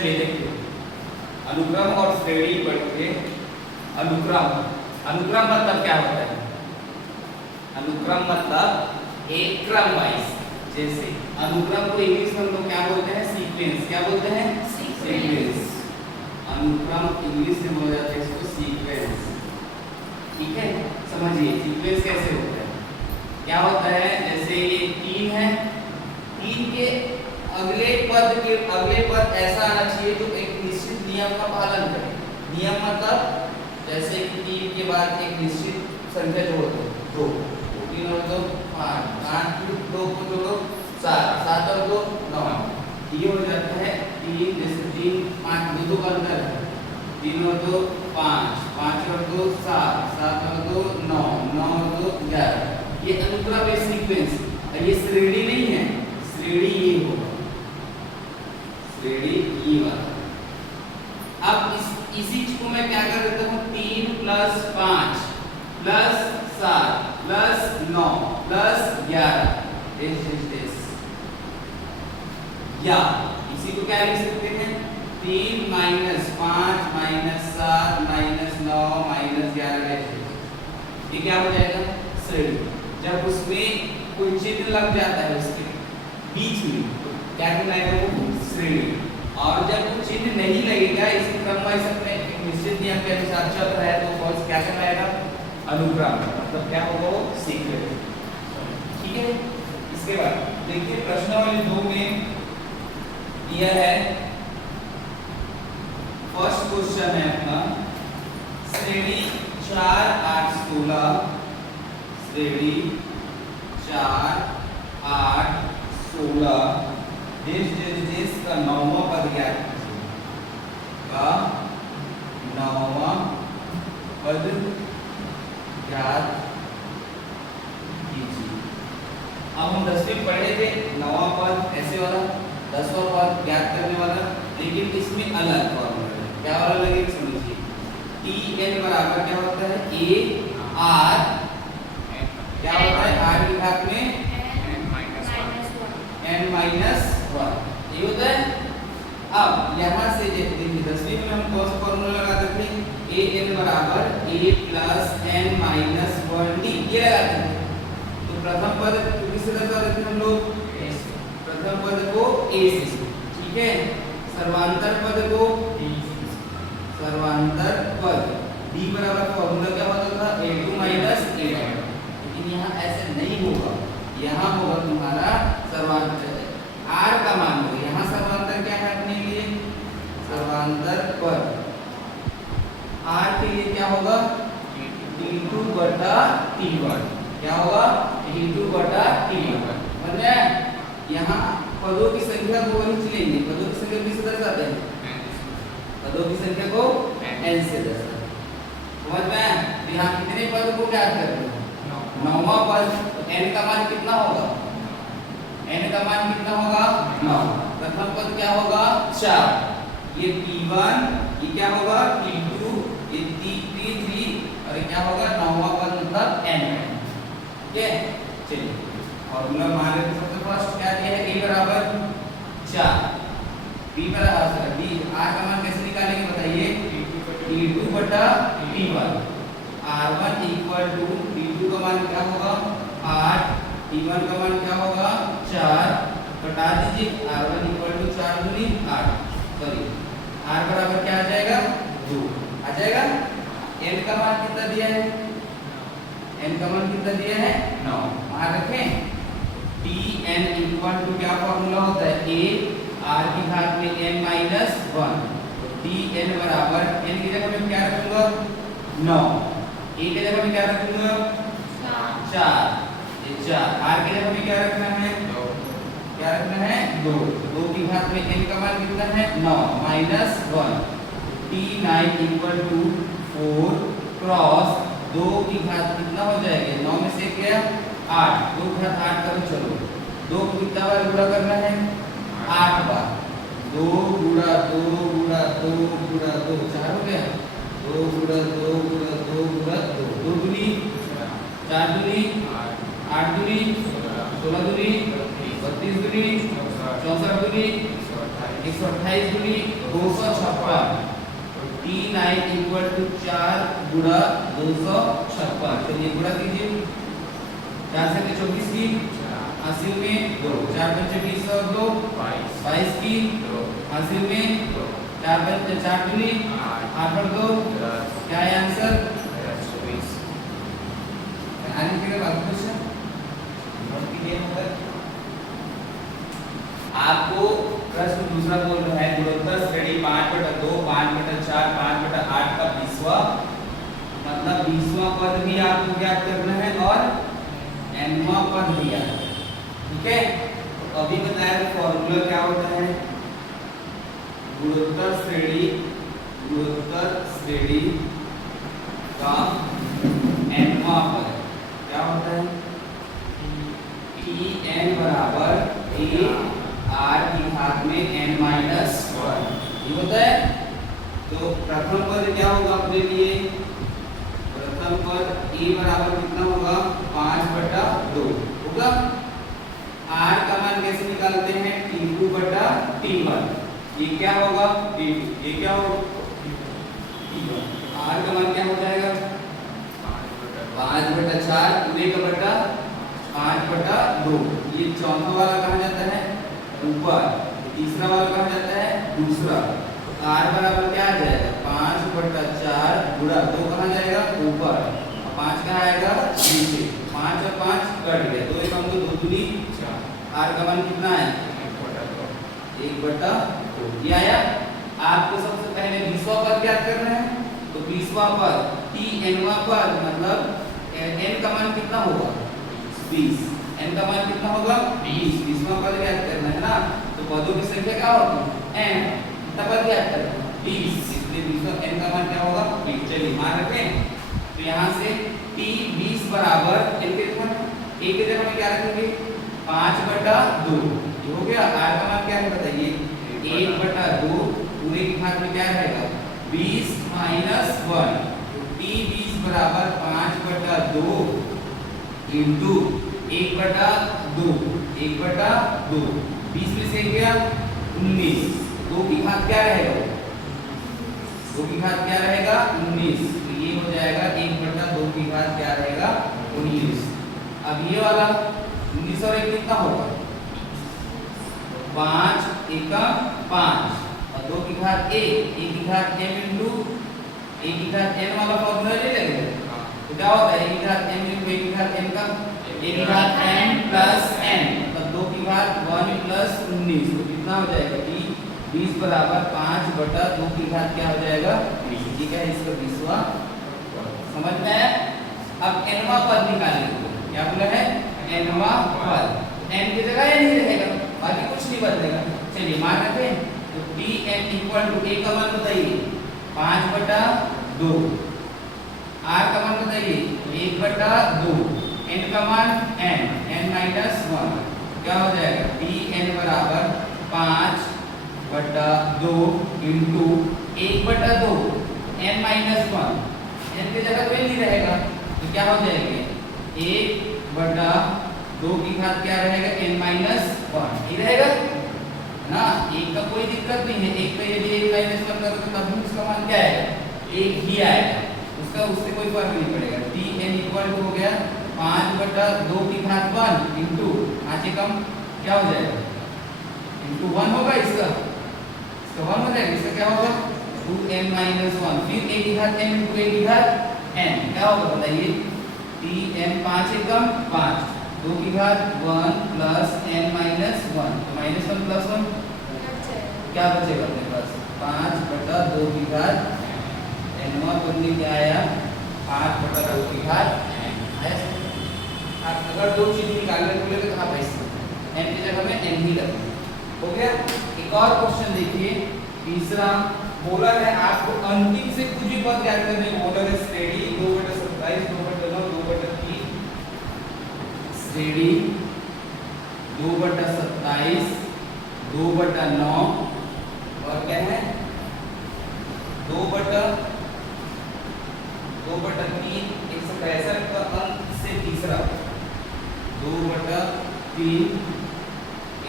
चलिए देखिए, अनुक्रम और श्रेणी पढ़ के अनुक्रम अनुक्रम मतलब क्या होता है? अनुक्रम मतलब एक क्रम वाइज। जैसे अनुक्रम को इंग्लिश में हम लोग क्या बोलते हैं? सीक्वेंस। क्या बोलते हैं? सीक्वेंस। अनुक्रम इंग्लिश में बोला जाता है इसको सीक्वेंस। ठीक है, समझिए सीक्वेंस कैसे होता है। क्या होता है, जैसे ये 3 है, 3 के अगले पद ऐसा आना चाहिए जो एक निश्चित नियम का पालन करे। नियम मतलब जैसे कि 3 के बाद एक निश्चित संख्या जोड़ दो, 2, 3 और 2 5, 5 2 को जोड़ो 7, 7 और 2 9। ये हो जाता है 3, जैसे 3 5 2 का अंतर है, 3 और 2 5, 5 और 2 7, 7 और 2 9, 9 और 2 11। ये अनुक्रम है, सीक्वेंस। ये श्रेणी नहीं है, श्रेणी ये होगा, श्रेणी ये वाला। अब इसी को मैं क्या कर देता हूँ, 3 + 5 + 7 + 9 + 11 या इसी को क्या लिख सकते हैं, 3 - 5 - 7 - 9 - 11। ये क्या हो जाएगा, श्रेणी। जब उसमें कोई चिन्ह लग जाता है उसके बीच में तो क्या कहलाएगा, वो श्रेणी। और जब वो चिन्ह नहीं लगेगा, इसी क्रम वाइज अपने एक निश्चित नियम के अनुसार चल रहा है तो कौन क्या कहलाएगा, अनुक्रम। मतलब क्या होगा, वो सीक्वेंस। ठीक है, इसके बाद देखिए प्रश्नावली 2 में यह है, फर्स्ट क्वेश्चन है अपना, श्रेणी 4 8 16, श्रेणी 4 8 16 देश का 9वां पद ज्ञात कीजिए, का 9वां पद ज्ञात कीजिए। अब हम 10वीं में पढ़े थे 9वां पद ऐसे वाला, 10वां पद ज्ञात करने वाला, लेकिन इसमें अलग फॉर्मूला है। क्या वाला लगेगा समझिए, Tn बराबर क्या होता है, A r क्या होता है, r की घात में n - 1 ये होता है। अब यहाँ से देखिए 10वीं में हम कौन सा फॉर्मूला लगाते थे, an बराबर a + n - 1d ये लगाते थे। तो प्रथम पद किससे दर्शाते थे हम लोग, प्रथम पद को a से, ठीक है। सर्वांतर पद को सर्वांतर पद d बराबर फॉर्मूला क्या होता था, a2 - a1। लेकिन यहाँ ऐसे नहीं होगा, यहाँ होगा तुम्हारा सर्वांतर r का मान होगा। यहाँ सर्वांतर क्या है अपने लिए, सर्वांतर पद r के लिए क्या होगा, t2/t1। क्या होगा, t2/t1। मतलब यहाँ पदों की संख्या को वही चलेंगे, पदों की संख्या किससे दर्शाते हैं, पदों की संख्या को n से दर्शाते हैं। समझ में, यहाँ कितने पद को ज्ञात करते हैं, 9वां पद। तो n का मान कितना होगा, n का मान कितना होगा, 9। प्रथम पद क्या होगा, 4, ये t1, ये क्या होगा t2, ये t3 और ये क्या होगा 9वां पद मतलब n। ठीक है, चलिए फॉर्मूला मान लेते हैं। सबसे फर्स्ट क्या दिया है, a बराबर 4, b बराबर b, r का मान कैसे निकालेंगे बताइए, t2/t1। r1 = t2 का मान क्या होगा 8, t1 का मान क्या होगा 4, घटा दीजिए, r1 = 4 × 8, सॉरी r बराबर क्या आ जाएगा, 2 आ जाएगा। n का मान कितना दिया है, n का मान कितना दिया है, 9। मान रखें, Tn = क्या फॉर्मूला होता है, a r की घात में n - 1। तो Tn बराबर n की जगह में क्या रखूंगा, 9, a की जगह में क्या रखूंगा 4, ये 4, r की जगह में क्या रखना है, 2, क्या रखना है 2। 2 की घात में n का मान कितना है, 9 - 1। T9 = 4 क्रॉस 2 की घात कितना हो जाएगा, 9 में से क्या 8, 2 की घात 8 करो, चलो 2 को कितना बार गुणा करना है, 8 बार। 2 × 2 × 2 × 2 4 हो गया, 2 × 2 × 2 × 2, 2 दूनी 4 दूनी 8 दूनी 16 दूनी 32 दूनी 64 दूनी 128 दूनी 256, T9 इक्वल टू 4 गुणा 256। चलिए गुणा कीजिए, 4 से 24 की 80 में 2, 4 पंचे 20 और 2 22 की 80 में 4 पंचे 4 दूनी 8 और 2 क्या है आंसर 24। आने के बाद क्वेश्चन नोट कीजिए। आपको प्रश्न दूसरा बोल रहा है गुणोत्तर श्रेणी 5/2 5/4 5/8 का 20वां, मतलब 20वां पद भी आपको ज्ञात करना है और nवां पद दिया है। ठीक है, तो अभी बताया फॉर्मूला क्या होता है। गुणोत्तर श्रेणी का nवां पद क्या होता है, Tn बराबर a r की घात में n-1 ये होता है। तो प्रथम पद क्या होगा अपने लिए, प्रथम पद a बराबर कितना होगा 5/2 होगा। r का मान कैसे निकालते हैं, T2/T1, ये क्या होगा T2, ये क्या होगा T1। r का मान क्या हो जाएगा 5/4 पूरे का बटा 5/2। ये चौथा वाला कहा जाता है ऊपर, तीसरा वाला कहा जाता है दूसरा। r बराबर क्या आ जाएगा 5/4 गुणा 2 कहाँ जाएगा ऊपर और 5 कहाँ आएगा नीचे। 5 और 5 कट गए, 2 एक हम 2 दूनी 4। r का मान कितना है 1/2 ये आया। आपको सबसे पहले 20वां पद ज्ञात करना है, तो 20वां पद Tnवां पद मतलब n का मान कितना होगा 20, n का मान कितना होगा 20, 20वां पद ज्ञात करना है ना। तो पदों की संख्या क्या होगी n, कितना पद ज्ञात करना है 20, इसलिए 20वां n का मान क्या होगा 20। चलिए मान रखें, तो यहाँ से T20 बराबर n के जगह a के जगह में क्या रखेंगे 5/2 ये हो गया। r का मान क्या है बताइए 1/2 पूरे की घात में क्या रहेगा 20 - 1। T20 बराबर 5/2 इंटू 1/2 1/2 20 में से गया 19, 2 की घात क्या रहेगा 2 की घात क्या रहेगा 19, तो ये हो जाएगा 1/2 की घात क्या रहेगा 19। अब ये वाला 19 और 1 कितना होगा 5 × 1 = 5 और 2 की घात 1 की घात m इंटू 1 की घात n वाला फॉर्मूला ले लेंगे। तो क्या होता है 1 की घात m इंटू 1 की घात n का 1 की घात n प्लस n, मतलब 2 की घात 1 प्लस 19, तो कितना हो जाएगा T20 बराबर 5/2 की घात क्या हो जाएगा 20। ठीक है, इसका 20वां समझ में आया। अब nवां पद निकालेंगे, क्या बोला है nवां पद, n की जगह n ही रहेगा, बाकी कुछ नहीं बदलेगा। चलिए मान रखें, तो Tn इक्वल टू a का मान बताइए 5/2, r का मान बताइए 1/2, n का मान n-1 क्या हो जाएगा Tn बराबर 5/2 इंटू 1/2 n-1, n की जगह तो नहीं रहेगा, तो क्या हो जाएगा 1/2 की घात क्या रहेगा n-1 ही रहेगा ना। 1 का कोई दिक्कत नहीं है, 1 पे यदि 1 - 1 करोगे तब भी उसका मान क्या आएगा 1 ही आएगा, उससे कोई फर्क नहीं पड़ेगा। Tn इक्वल टू हो गया 5/2 की घात 1 इंटू 5 कम क्या हो जाएगा इंटू 1 होगा, इसका 1 हो जाएगा, इसका क्या होगा 2n-1, फिर 1 की घात n इंटू 1 की घात n क्या होगा बताइए Tn 5 कम 5, 2 की घात 1 प्लस n-1, तो -1 प्लस 1 क्या बचेगा अपने पास 5/2 की घात nवां पद में क्या आया 5/2 की घात n। अगर दो चीज निकालने को बोले तो आप ऐसे n की जगह में n ही रखें, हो गया। एक और क्वेश्चन देखिए, तीसरा बोला है आपको अंतिम से कुछ भी पद ज्ञात करने को बोला है। श्रेणी 2/27 2/9 2/3, श्रेणी 2/27 2/9 और क्या है 2/3 163 का अंक से तीसरा 2/3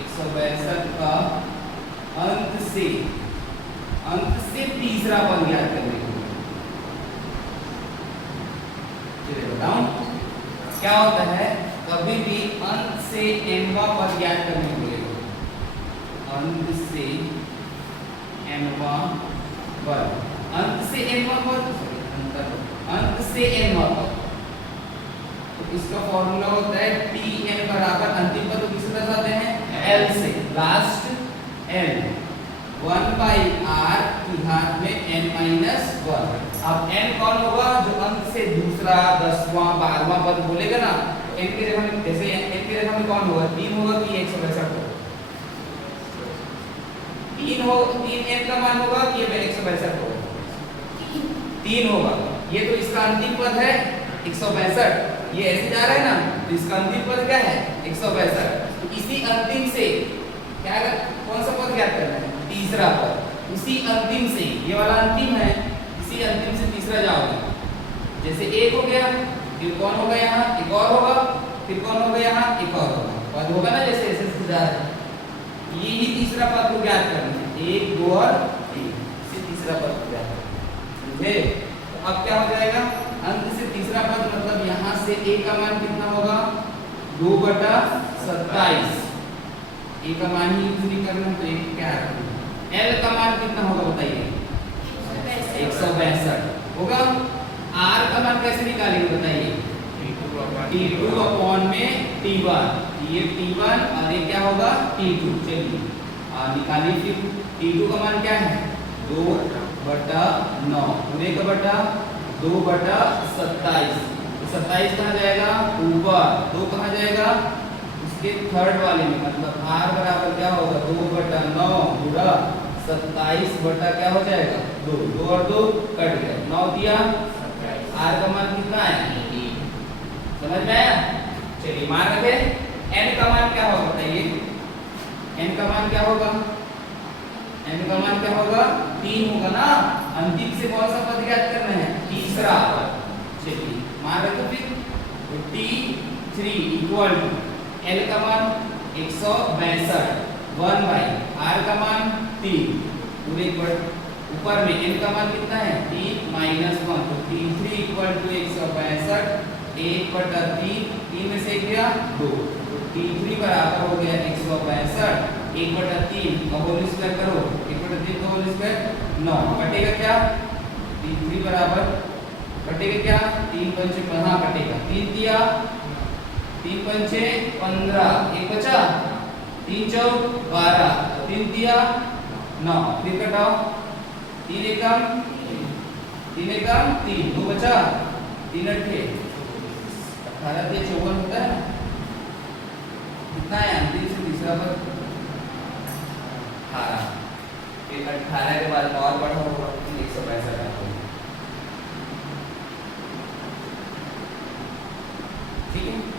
162 का अंक से तीसरा पद ज्ञात करने को। चलिए बताऊं क्या होता है, कभी भी अंत से nवां पद ज्ञात करने को बोलेगा, अंत से nवां पद, अंत से nवां पद, अंत से nवां पद, तो इसका फॉर्मूला होता है tn बराबर अंतिम पद को किससे दर्शाते हैं, l से, लास्ट l, 1/r की घात में n माइनस 1। अब n कौन होगा, जो अंत से दूसरा 10वां 12वां पद बोलेगा ना, तो n की जगह में, जैसे n की जगह में कौन होगा, 3 होगा कि 162 होगा, 3 हो, 3n का मान होगा कि 162 होगा, 3 होगा। ये तो इसका अंतिम पद है 162, ये ऐसे जा रहा है ना, तो इसका अंतिम पद क्या है 162। तो इसी अंतिम से क्या है, कौन सा पद ज्ञात करना है, तीसरा पद, उसी अंतिम से, ये वाला अंतिम है, इसी अंतिम से तीसरा जाओगे, जैसे एक हो गया, फिर कौन होगा यहाँ, एक और होगा, फिर कौन होगा यहाँ, एक और होगा, पद होगा ना, जैसे ऐसे जा रहा है, ये ही तीसरा पद को ज्ञात करना है, 1 2 और 3, इसी तीसरा पद को ज्ञात करना है। तो अब क्या हो जाएगा, अंत से तीसरा पद, मतलब यहाँ से a का मान कितना होगा, 2/27, a का मान ही यूज नहीं करना, तो एक क्या है, l का मान कितना होगा बताइए, 162 होगा। r का मान कैसे निकालेंगे बताइए, t2 अपॉन में t1, ये t1 और ये क्या होगा t2। चलिए निकालिए, फिर t2 का मान क्या है, 2/9, पूरे का बटा 2/27, 27 कहाँ जाएगा ऊपर, 2 कहाँ जाएगा उसके थर्ड वाले में, मतलब r बराबर क्या होगा 2/9 पूरा 27 बटा क्या हो जाएगा 2, 2 और 2 कट गया, 9 दिया, r का मान कितना है, समझ में आया। चलिए मान रखे, n का मान क्या होगा बताइए, n का मान क्या होगा, n का मान क्या होगा 3 होगा ना, अंतिम से कौन सा पद ज्ञात करना है, तीसरा पद। चलिए मान रखो, फिर t3 इक्वल टू l का मान 162, 1/r का मान 3, पूरे ऊपर में n का मान कितना है 3 माइनस 1, तो t3 इक्वल टू 162, 1/3, 3 में से गया 2, तो t3 बराबर हो गया 162, 1/3 का होल स्क्वायर करो, 1/3 का होल स्क्वायर 9, कटेगा क्या, t3 बराबर कटेगा क्या, 3 पंचे 15 कटेगा, 3 दिया, 3 पंचे 15, 1 बचा, 3 चौक 12, 3 दिया 9, फिर कटाओ, 3 एकम 3, 2 बचा, 3 अट्ठे 18, 54 होता है, कितना है अंतिम से तीसरा पद 18, फिर 18 के बाद और बढ़ा होगा 162 ठीक है।